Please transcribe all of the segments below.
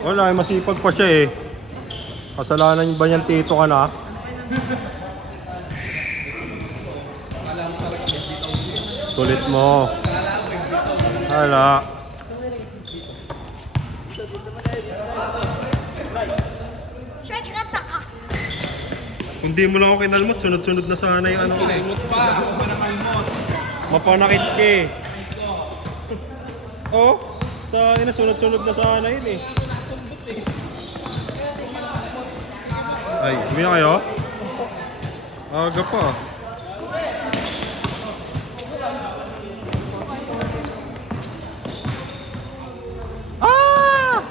Wala, masipag pa siya eh. Kasalanan ba niyang tito ka na? Kulit mo. Hala. Kung di mo lang ako kinalmot, sunod-sunod na sana yung ano ko eh. Mapanakit ka eh. Oh, sunod-sunod na sana yun eh. Ay, uwi na kayo? Aga pa. Ah!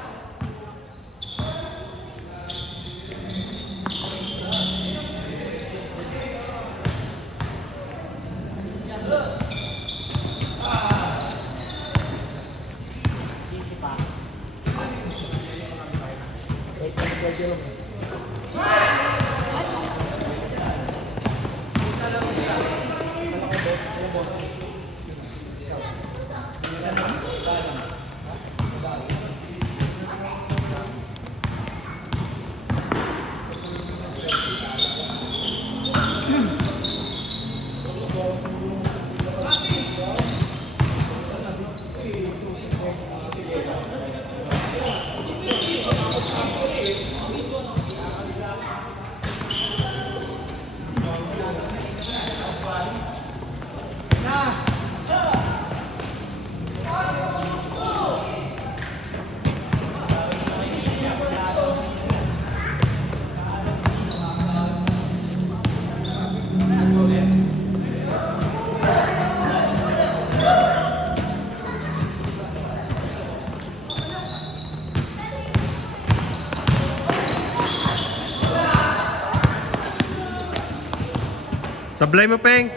Sablay mo, Peng.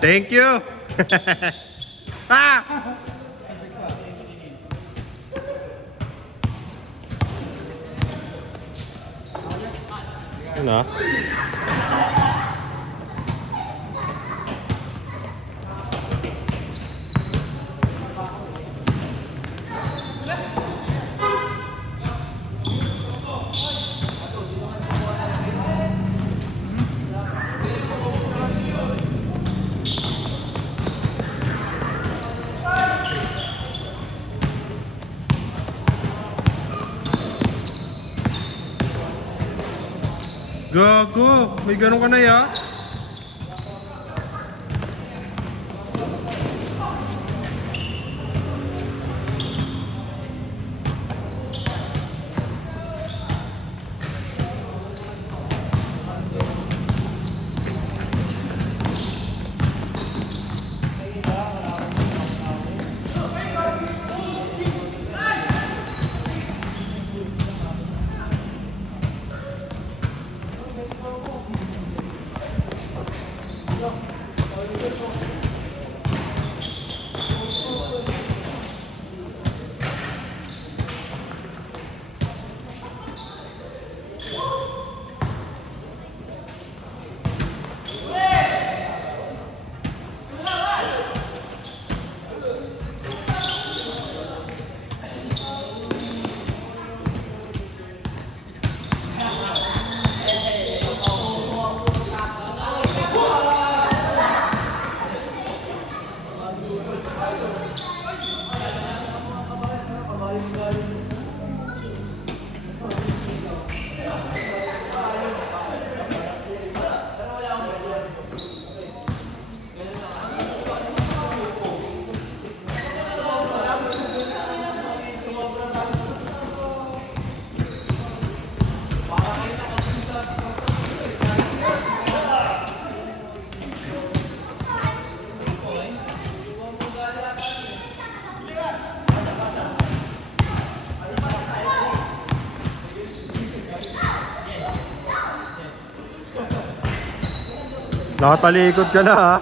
Thank you. Ah! Ano? Gago, may ganun ka na ya? Nakatalikod ka na ha.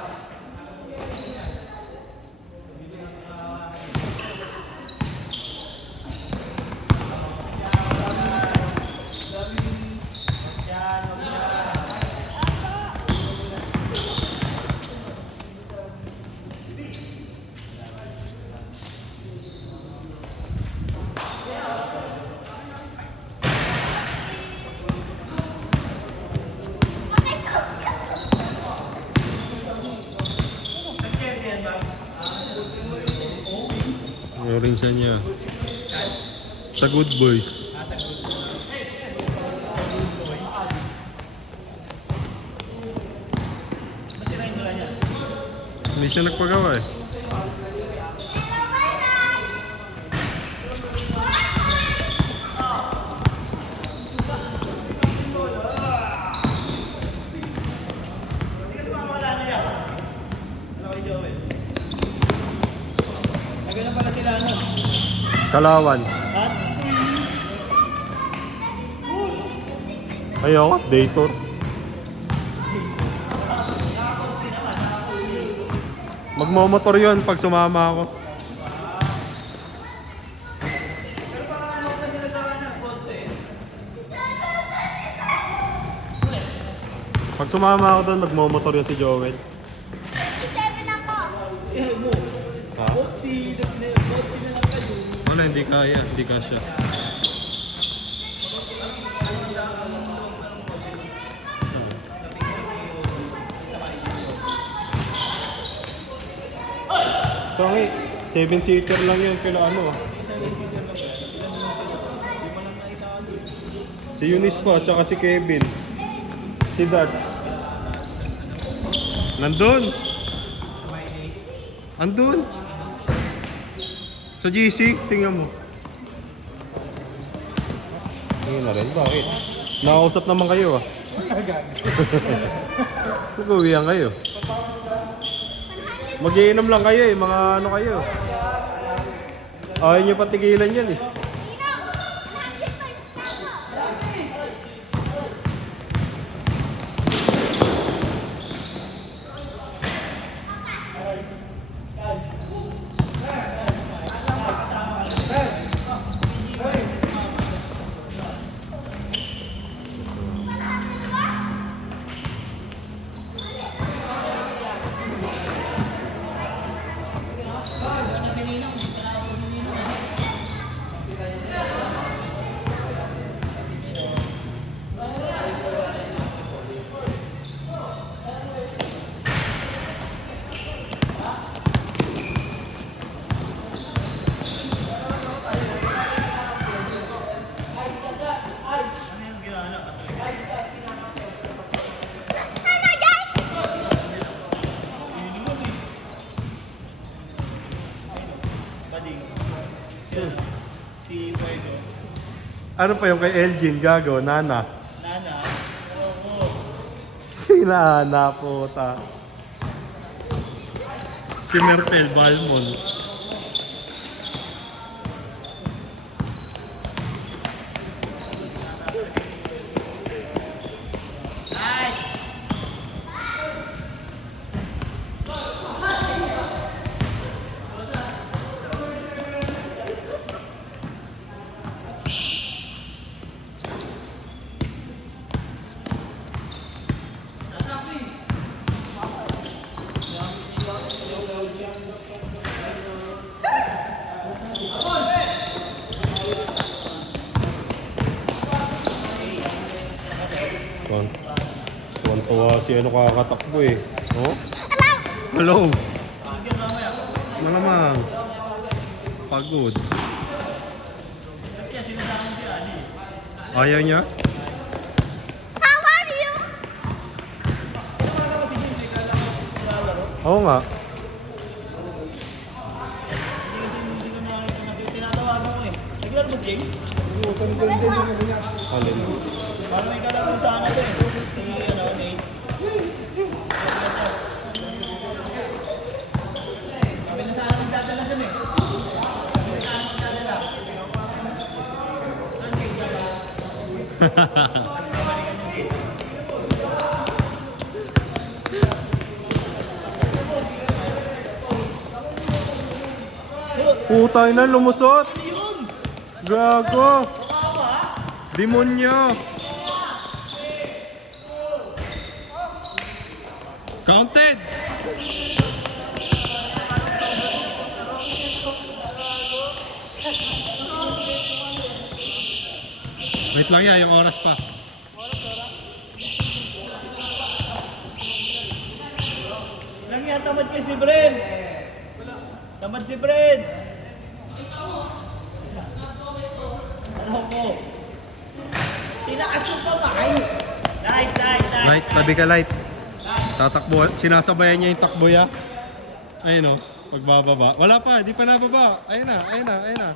Probinsya niya. Sa Good Boys. Hindi siya nagpagawa eh. Nagano pala sila ano? Kalawan. Hats? Ayaw, day tour. Magmomotor yun pag sumama ako. Pero baka ano na sila sa ano? Kotse? Pag sumama ako doon, magmomotor yun si Joel. Eh mo. Ha? Kotse na lang kayo. Wala, hindi kaya. Hindi kasya. Tangi, 7-seater lang yun. Kila ano? Si Eunice pa, tsaka si Kevin. Si Dad. Nandun. Andun. Sa GC, tingnan mo. Tingnan na rin, bakit? Nakausap naman kayo ah. Nag-uwihan kayo. Mag-iinom lang kayo eh, mga ano kayo. Ayaw nyo patigilan yan eh. Si Fuego. Ano pa yung kay Elgin, gago, Nana? Nana. Oo. Si Nana, puta. Si Mertel Balmon. Tuwan-tuwa si ano kakatakbo eh. Oh? Hello! Malamang. Pagod. Ayaw niya? How are you? Oo nga. Hindi ko nakikita. Tinatawagan ko eh. Naglalaro ba si James? Alin? Parang may kalaro sa ano to eh. Si ano, Nate. Kami na sana magdadala dun eh. Putay na, lumusot! Gago! Demonyo! Counted! Wait lang yan, yung oras pa. Lang yan, tamad kay si Bren. Tamad si Bren. Ano ko? Tinaas mo pa ba? Ay! Light. Light, tabi ka light. Tatakbo, sinasabayan niya yung takbo ya. Ayun o, pagbababa. Wala pa, di pa nababa. Ayun na.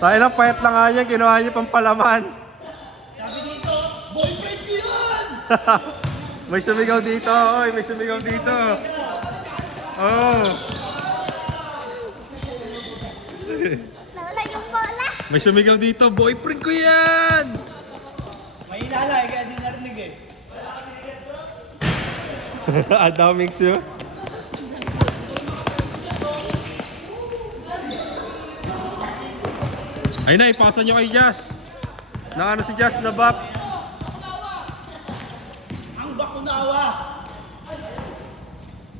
Tayo lang, payat lang nga niya, ginawa niya pang palaman. Sabi dito, boyfriend ko yun! May sumigaw dito, oy, may sumigaw dito. Oh, Nawala yung bola. may sumigaw dito, boyfriend ko yan! May ilalay, kaya di narinig eh. Adaming siya. Ay na, ipasa nyo kay Jazz. Na ano si Jazz, na bap. Ang bakunawa!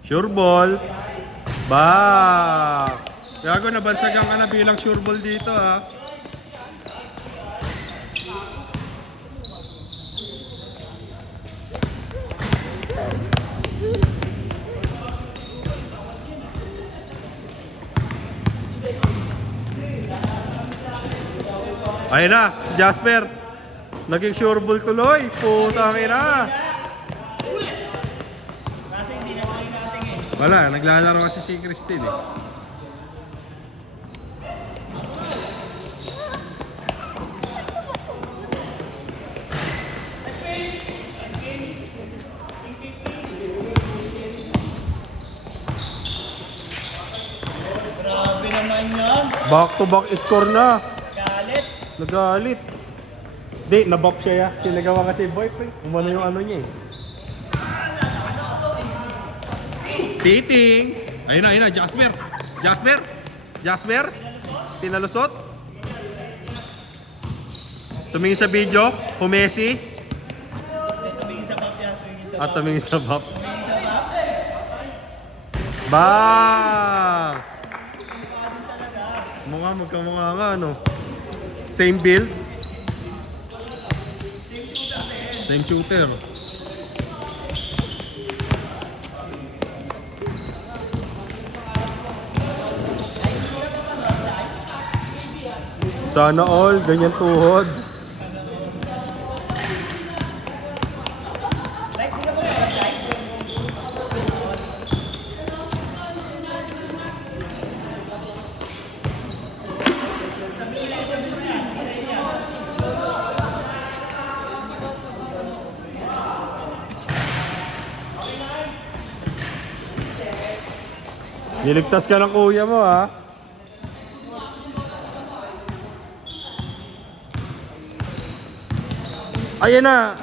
Sure ball. Ba. Gago, nabansagan ka na bilang sure ball dito ha. Ayun na, Jasper. Naging sure ball tuloy. Putang ina. Kasi hindi na kayo natin eh. Wala, naglalaro kasi si Christine eh. Grabe naman yan. Back to back score na. Galit. Nagalit. Di, nabop siya ya. Sinagawa kasi boyfriend. Umano yung ano niya eh. Titing! Ayun na, Jasper! Jasper! Tinalusot? Tumingin sa video, Humesi. Tumingin sa bap yan. At tumingin sa bop. Tumingin sa bap. Bang! Mukha din talaga. Magkamukha nga, ano? Same build? Same shooter. Sana all, ganyan tuhod. Like, hindi ka mo ba, like? Niligtas ka ng kuya mo, ha? Ayan na!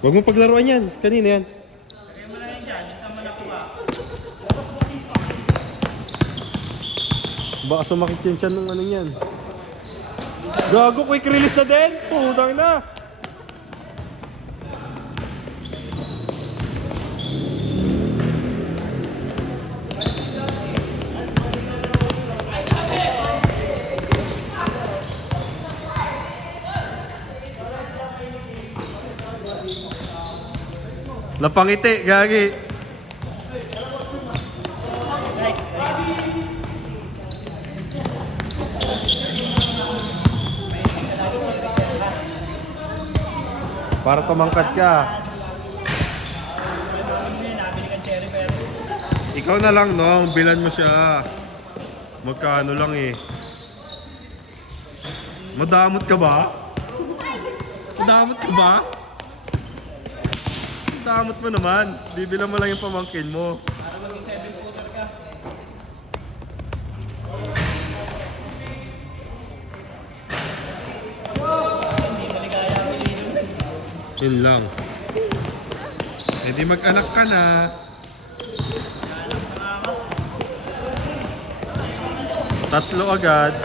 Huwag mo paglaruan yan. Kanina yan. Lagay mo na yan dyan. Tama na kuha. Baka sumakit yan siya nung ano yan. Gago, quick release na din! Putang na! Napangiti, gagi. Like, Para tumangkad ka. nabili kang cherry pero. Ikaw na lang, no? Bilan mo siya. Magkano lang eh. Madamot ka ba? Madamot ka ba? Madamot mo naman. Bibilan mo lang yung pamangkin mo. Para maging 7-footer ka. Yun lang. Eh di mag-anak ka na. Tatlo agad.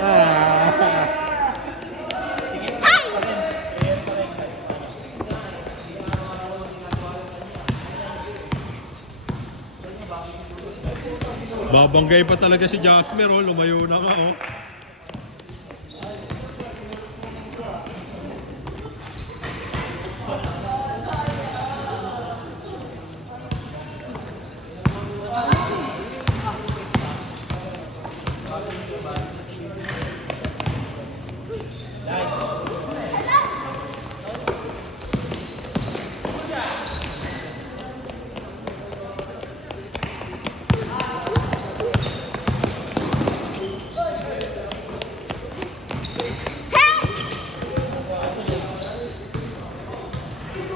Ah. Babanggay pa talaga si Jasmer, oh. Lumayo na nga, oh.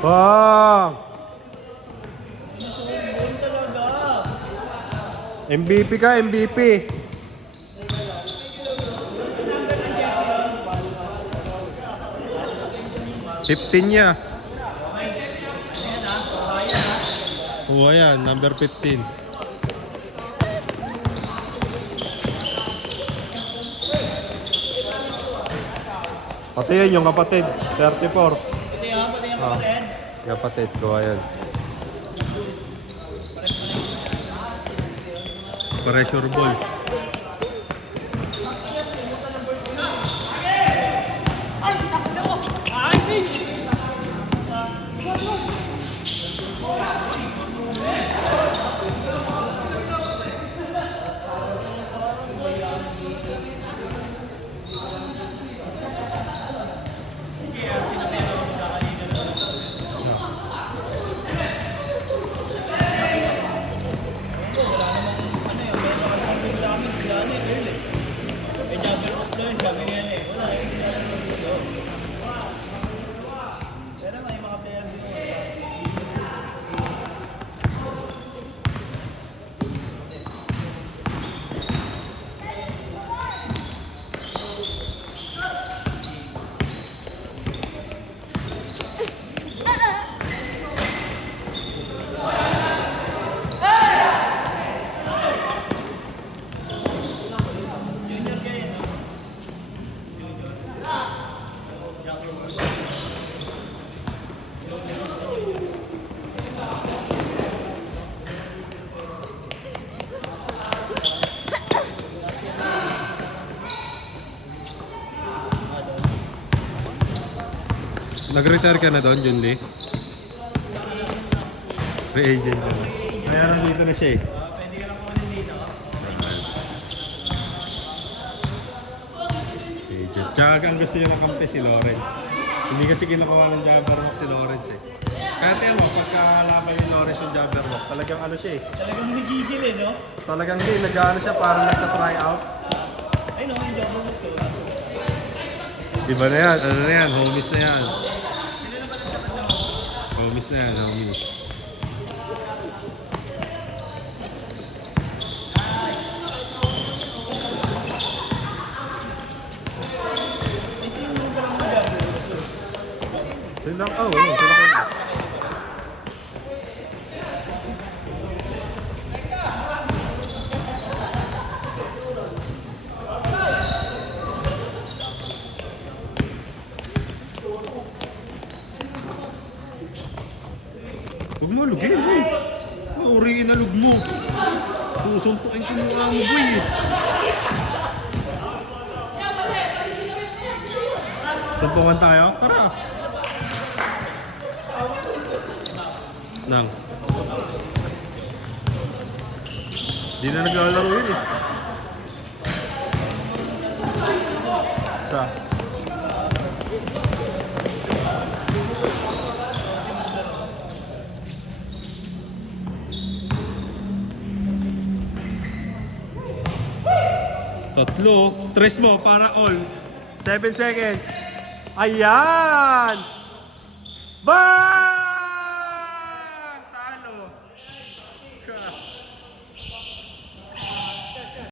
Bang! MVP ka, MVP. Fifteen niya. Oo, yan. Number 15. Pati yan yung kapatid. 34. Pati yung kapatid. Kapatid ko, ayan. Pressure ball. Nag-retire ka na doon, Junli? Free agent na. Mayroon dito na siya eh. Pwede ka lang kumanin dito. Free agent. Tsaka ang gusto niya ng kampi si Lawrence. Hindi kasi kinukuha ng Jabberwock si Lawrence eh. Kaya tayo mo, pagkalaban ni Lawrence yung Jabberwock, talagang ano siya eh. Talagang nagigil eh, no? Talagang hindi, nag-ano siya, parang nagka-try out. Ay, no, yung job mo so. Iba na yan, ano na yan, homies na yan. Homies na yan, homies. Sila, oh, sila kayo. Huwag mo lugin eh. Uriin na lug mo. Susuntukin ko mukha mo, boy eh. Suntukan tayo? Tara! Nang. Di na naglalaro yun eh. Sa? Tatlo. Tres mo para all. 7 seconds. Ayan! Bye!